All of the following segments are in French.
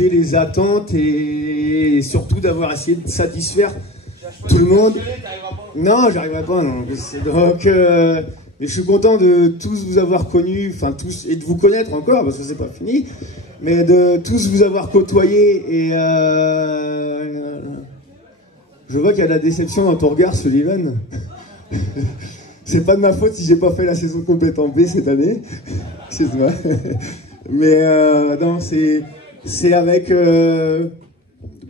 écouté les attentes et surtout d'avoir essayé de satisfaire tout le monde. Non, j'arriverai pas, non. Donc, mais je suis content de tous vous avoir connus, enfin tous, et de vous connaître encore, parce que c'est pas fini, mais de tous vous avoir côtoyé, et je vois qu'il y a de la déception dans ton regard, Sullivan. C'est pas de ma faute si j'ai pas fait la saison complète en B cette année. Excuse-moi. Mais non, c'est avec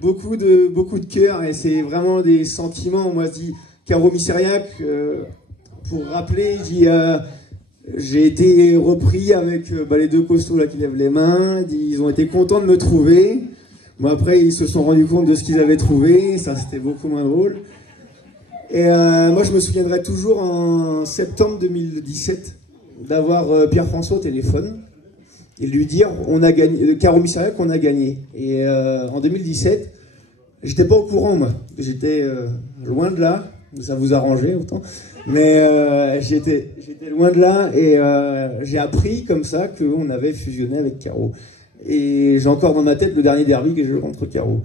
beaucoup de cœur, et c'est vraiment des sentiments. Moi, je dis Caro Misseriac, pour rappeler, j'ai été repris avec les deux costauds là qui lèvent les mains. Ils ont été contents de me trouver. Bon, après, ils se sont rendus compte de ce qu'ils avaient trouvé. Ça, c'était beaucoup moins drôle. Et moi, je me souviendrai toujours en septembre 2017 d'avoir Pierre-François au téléphone et lui dire on a gagné, Caro Misseriac, on a gagné. Et en 2017, j'étais pas au courant, moi. J'étais loin de là. Ça vous arrangeait autant. Mais j'étais loin de là, et j'ai appris comme ça qu'on avait fusionné avec Caro. Et j'ai encore dans ma tête le dernier derby que j'ai joué contre Caro.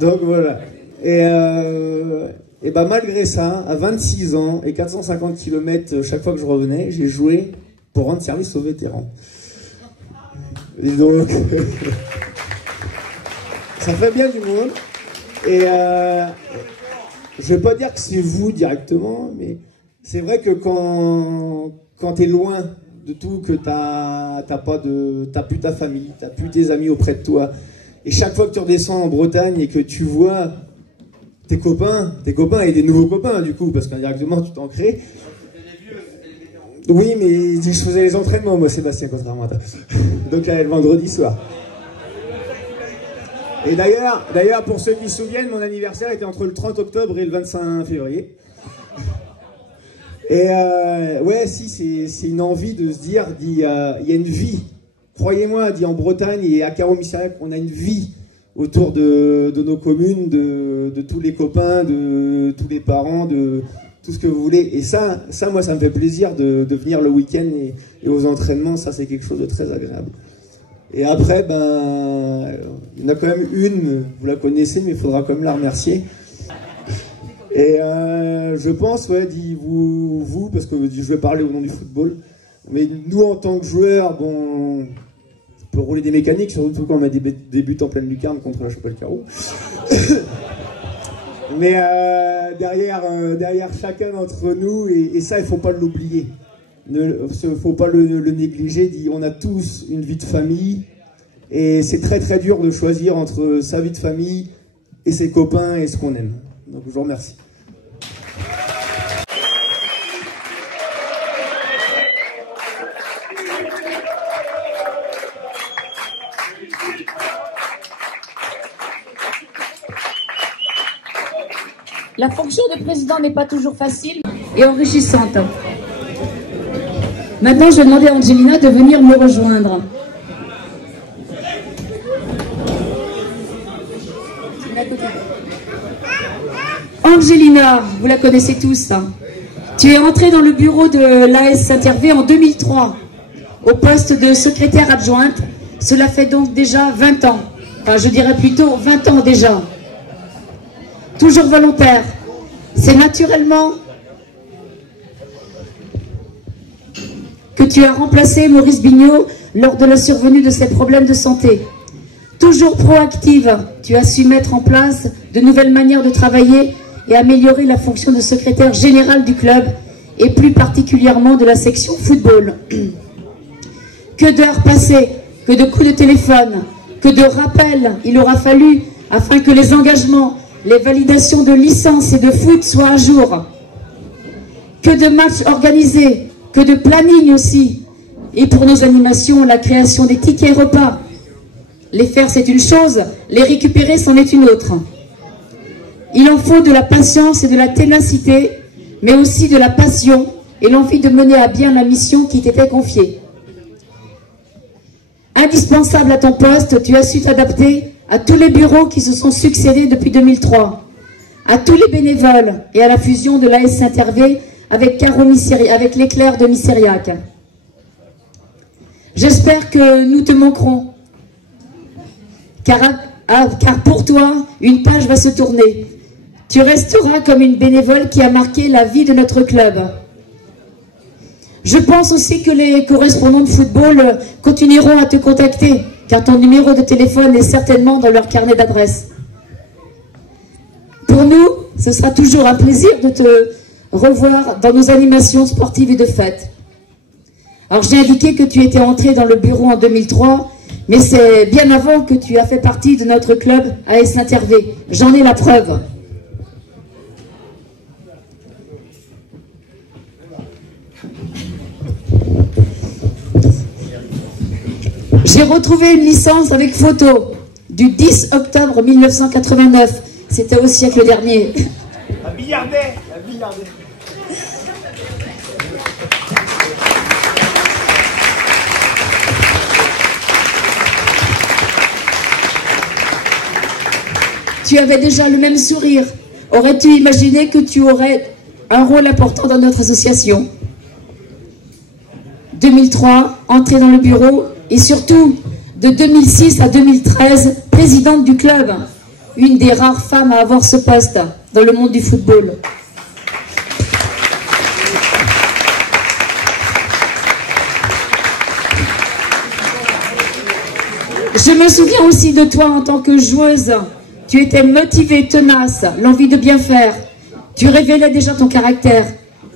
Donc voilà. Et malgré ça, à 26 ans et 450 km chaque fois que je revenais, j'ai joué pour rendre service aux vétérans. Et donc, ça fait bien du monde. Et je vais pas dire que c'est vous directement, mais c'est vrai que quand t'es loin de tout, que t'as plus ta famille, t'as plus tes amis auprès de toi, et chaque fois que tu redescends en Bretagne et que tu vois tes copains et des nouveaux copains du coup, parce qu'indirectement tu t'en crées. Oui, mais je faisais les entraînements moi, Sébastien, contrairement à toi. Donc là, le vendredi soir. Et d'ailleurs, pour ceux qui se souviennent, mon anniversaire était entre le 30 octobre et le 25 février. Et ouais, si, c'est une envie de se dire, il y a une vie. Croyez-moi, en Bretagne et à Caro Misseriac, on a une vie autour de nos communes, de tous les copains, de tous les parents, de tout ce que vous voulez. Et ça moi, ça me fait plaisir de venir le week-end et aux entraînements. Ça, c'est quelque chose de très agréable. Et après, il y en a quand même une, vous la connaissez, mais il faudra quand même la remercier. Et je pense, ouais, vous, parce que je vais parler au nom du football, mais nous, en tant que joueurs, bon, on peut rouler des mécaniques, surtout quand on met des buts en pleine lucarne contre la Chapelle-Carreau. Mais derrière chacun d'entre nous, et ça, il ne faut pas l'oublier. Il ne faut pas le négliger. On a tous une vie de famille, et c'est très très dur de choisir entre sa vie de famille et ses copains et ce qu'on aime. Donc je vous remercie. La fonction de président n'est pas toujours facile et enrichissante. Maintenant, je vais demander à Angelina de venir me rejoindre. Angelina, vous la connaissez tous. Tu es entrée dans le bureau de l'AS Saint-Hervé en 2003, au poste de secrétaire adjointe. Cela fait donc déjà 20 ans. Enfin, je dirais plutôt 20 ans déjà. Toujours volontaire. C'est naturellement que tu as remplacé Maurice Bignot lors de la survenue de ses problèmes de santé. Toujours proactive, tu as su mettre en place de nouvelles manières de travailler et améliorer la fonction de secrétaire général du club et plus particulièrement de la section football. Que d'heures passées, que de coups de téléphone, que de rappels il aura fallu afin que les engagements, les validations de licence et de foot soient à jour. Que de matchs organisés, que de planning aussi. Et pour nos animations, la création des tickets repas. Les faire, c'est une chose, les récupérer, c'en est une autre. Il en faut de la patience et de la ténacité, mais aussi de la passion et l'envie de mener à bien la mission qui t'était confiée. Indispensable à ton poste, tu as su t'adapter à tous les bureaux qui se sont succédés depuis 2003, à tous les bénévoles et à la fusion de l'AS Saint-Hervé avec avec l'Éclair de Misseriac. J'espère que nous te manquerons. car pour toi, une page va se tourner. Tu resteras comme une bénévole qui a marqué la vie de notre club. Je pense aussi que les correspondants de football continueront à te contacter, car ton numéro de téléphone est certainement dans leur carnet d'adresses. Pour nous, ce sera toujours un plaisir de te revoir dans nos animations sportives et de fêtes. Alors j'ai indiqué que tu étais entré dans le bureau en 2003, mais c'est bien avant que tu as fait partie de notre club AS Saint-Hervé. J'en ai la preuve. J'ai retrouvé une licence avec photo du 10 octobre 1989. C'était au siècle dernier. Un billardet, un billardet. Tu avais déjà le même sourire. Aurais-tu imaginé que tu aurais un rôle important dans notre association? 2003, entrée dans le bureau et surtout, de 2006 à 2013, présidente du club. Une des rares femmes à avoir ce poste dans le monde du football. Je me souviens aussi de toi en tant que joueuse. Tu étais motivée, tenace, l'envie de bien faire. Tu révélais déjà ton caractère.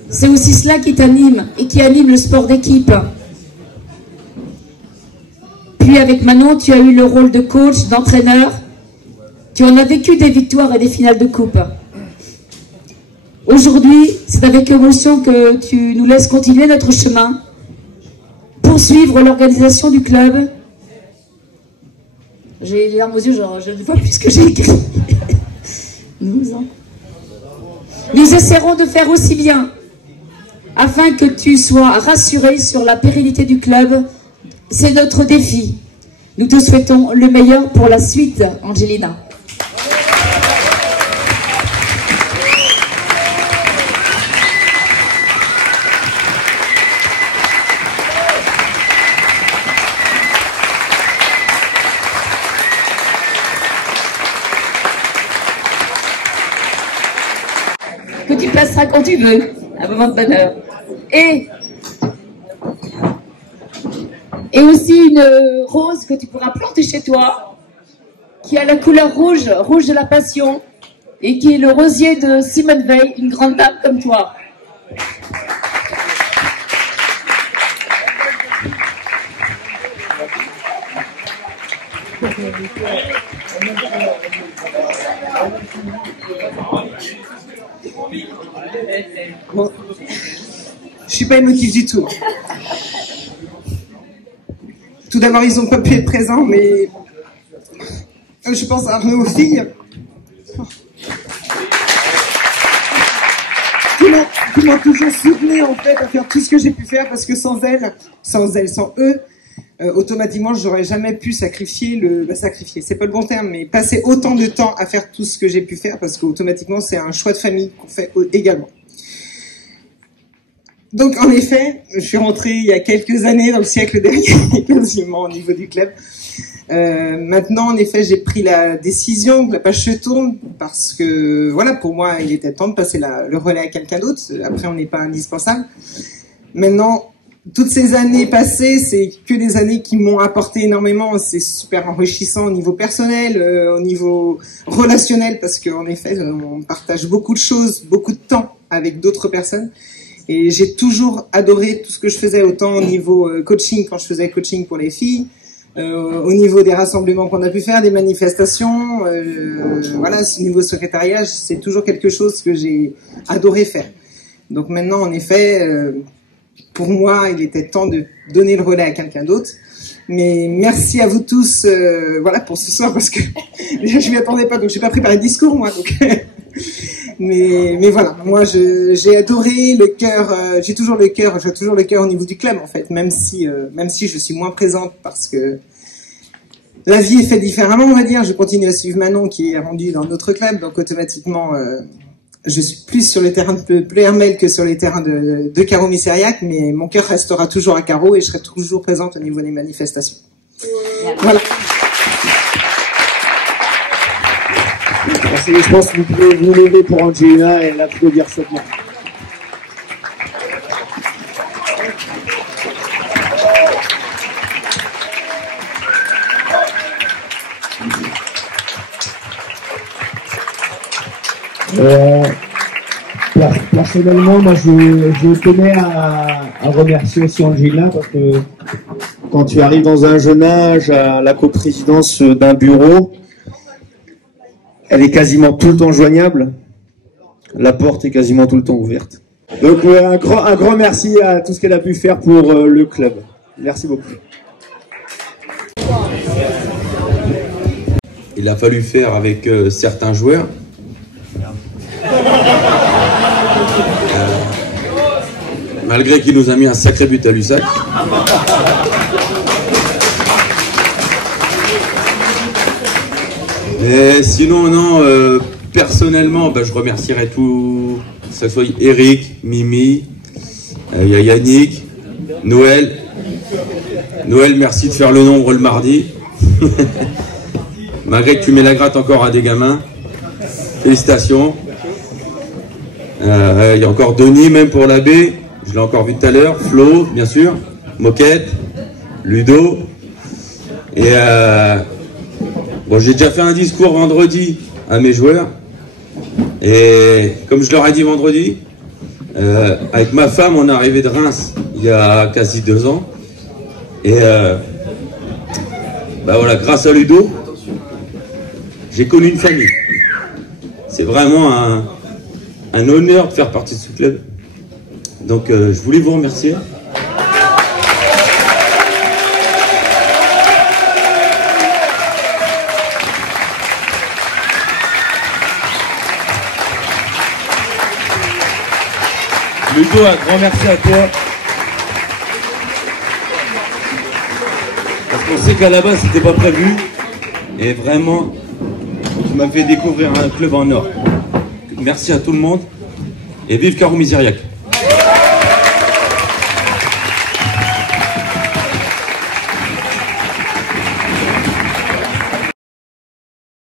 C'est aussi cela qui t'anime et qui anime le sport d'équipe. Puis avec Manon, tu as eu le rôle de coach, d'entraîneur. Tu en as vécu des victoires et des finales de coupe. Aujourd'hui, c'est avec émotion que tu nous laisses continuer notre chemin, poursuivre l'organisation du club. J'ai les larmes aux yeux, genre, je ne vois plus ce que j'ai écrit. Nous essaierons de faire aussi bien, afin que tu sois rassuré sur la pérennité du club. C'est notre défi. Nous te souhaitons le meilleur pour la suite, Angelina. Que tu placeras quand tu veux, un moment de bonheur. Et aussi une rose que tu pourras planter chez toi, qui a la couleur rouge, rouge de la passion, et qui est le rosier de Simone Veil, une grande dame comme toi. Bon, je suis pas émotive du tout. Tout d'abord, ils n'ont pas pu être présents, mais je pense à Arnaud, aux filles, qui m'ont toujours soutenu en fait à faire tout ce que j'ai pu faire, parce que sans eux, automatiquement, j'aurais jamais pu sacrifier sacrifier, c'est pas le bon terme, mais passer autant de temps à faire tout ce que j'ai pu faire, parce qu'automatiquement, c'est un choix de famille qu'on fait également. Donc, en effet, je suis rentrée il y a quelques années, dans le siècle dernier, quasiment, au niveau du club. Maintenant, en effet, j'ai pris la décision que la page se tourne, parce que, voilà, pour moi, il était temps de passer le relais à quelqu'un d'autre. Après, on n'est pas indispensable. Maintenant, toutes ces années passées, c'est que des années qui m'ont apporté énormément. C'est super enrichissant au niveau personnel, au niveau relationnel, parce qu'en effet, on partage beaucoup de choses, beaucoup de temps avec d'autres personnes. Et j'ai toujours adoré tout ce que je faisais, autant au niveau coaching, quand je faisais coaching pour les filles, au niveau des rassemblements qu'on a pu faire, des manifestations, voilà, au niveau secrétariat, c'est toujours quelque chose que j'ai adoré faire. Donc maintenant, en effet, pour moi, il était temps de donner le relais à quelqu'un d'autre. Mais merci à vous tous, voilà, pour ce soir, parce que déjà, je m'y attendais pas, donc j'ai pas préparé de discours, moi, donc... Mais voilà, moi j'ai adoré le cœur, j'ai toujours le cœur au niveau du club en fait, même si je suis moins présente parce que la vie est faite différemment, on va dire. Je continue à suivre Manon qui est rendue dans notre club, donc automatiquement je suis plus sur le terrain de Ploermel que sur les terrains de Carreau-Missériac, mais mon cœur restera toujours à Carreau et je serai toujours présente au niveau des manifestations. Voilà. Merci, je pense que vous pouvez vous lever pour Angelina et l'applaudir chaudement. Personnellement, moi, je tenais à remercier aussi Angelina parce que quand tu arrives dans un jeune âge à la coprésidence d'un bureau, elle est quasiment tout le temps joignable. La porte est quasiment tout le temps ouverte. Donc un grand merci à tout ce qu'elle a pu faire pour le club. Merci beaucoup. Il a fallu faire avec certains joueurs. Malgré qu'il nous a mis un sacré but à Lussac. Mais sinon, non, personnellement, bah, je remercierais tout, que ce soit Eric, Mimi, il y a Yannick, Noël. Noël, merci de faire le nombre le mardi. Malgré que tu mets la gratte encore à des gamins. Félicitations. Il y a encore Denis, même pour la baie. Je l'ai encore vu tout à l'heure. Flo, bien sûr. Moquette. Ludo. Et bon, j'ai déjà fait un discours vendredi à mes joueurs. Et comme je leur ai dit vendredi, avec ma femme, on est arrivé de Reims il y a quasi 2 ans. Et bah voilà, grâce à Ludo, j'ai connu une famille. C'est vraiment un honneur de faire partie de ce club. Donc je voulais vous remercier. Ludo, un grand merci à toi. Parce qu'on sait qu'à la base, c'était pas prévu. Et vraiment, tu m'as fait découvrir un club en or. Merci à tout le monde. Et vive Carreau Misériac.